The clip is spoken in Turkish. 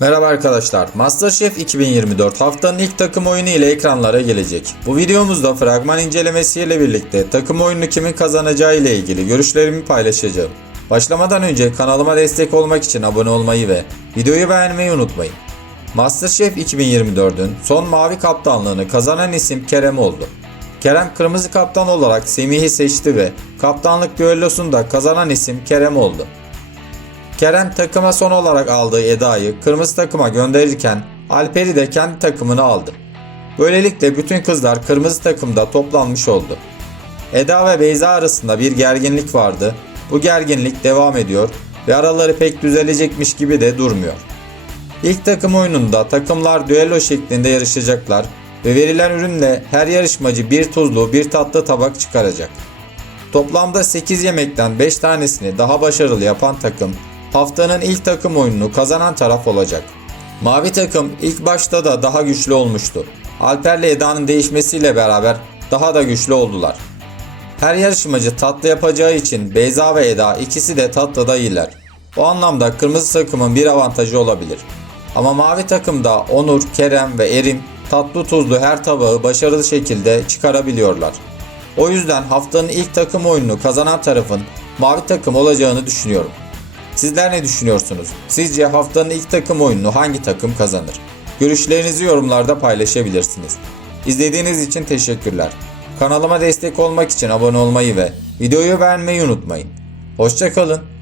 Merhaba arkadaşlar. MasterChef 2024 haftanın ilk takım oyunu ile ekranlara gelecek. Bu videomuzda fragman incelemesiyle birlikte takım oyunu kimin kazanacağı ile ilgili görüşlerimi paylaşacağım. Başlamadan önce kanalıma destek olmak için abone olmayı ve videoyu beğenmeyi unutmayın. MasterChef 2024'ün son mavi kaptanlığını kazanan isim Kerem oldu. Kerem kırmızı kaptan olarak Semih'i seçti ve kaptanlık düellosunda kazanan isim Kerem oldu. Kerem takıma son olarak aldığı Eda'yı kırmızı takıma gönderirken Alper'i de kendi takımına aldı. Böylelikle bütün kızlar kırmızı takımda toplanmış oldu. Eda ve Beyza arasında bir gerginlik vardı. Bu gerginlik devam ediyor ve araları pek düzelecekmiş gibi de durmuyor. İlk takım oyununda takımlar düello şeklinde yarışacaklar ve verilen ürünle her yarışmacı bir tuzlu bir tatlı tabak çıkaracak. Toplamda 8 yemekten 5 tanesini daha başarılı yapan takım haftanın ilk takım oyununu kazanan taraf olacak. Mavi takım ilk başta da daha güçlü olmuştu. Alper'le Eda'nın değişmesiyle beraber daha da güçlü oldular. Her yarışmacı tatlı yapacağı için Beyza ve Eda ikisi de tatlıda iyiler. O anlamda kırmızı takımın bir avantajı olabilir. Ama mavi takımda Onur, Kerem ve Erim tatlı tuzlu her tabağı başarılı şekilde çıkarabiliyorlar. O yüzden haftanın ilk takım oyununu kazanan tarafın mavi takım olacağını düşünüyorum. Sizler ne düşünüyorsunuz? Sizce haftanın ilk takım oyununu hangi takım kazanır? Görüşlerinizi yorumlarda paylaşabilirsiniz. İzlediğiniz için teşekkürler. Kanalıma destek olmak için abone olmayı ve videoyu beğenmeyi unutmayın. Hoşçakalın.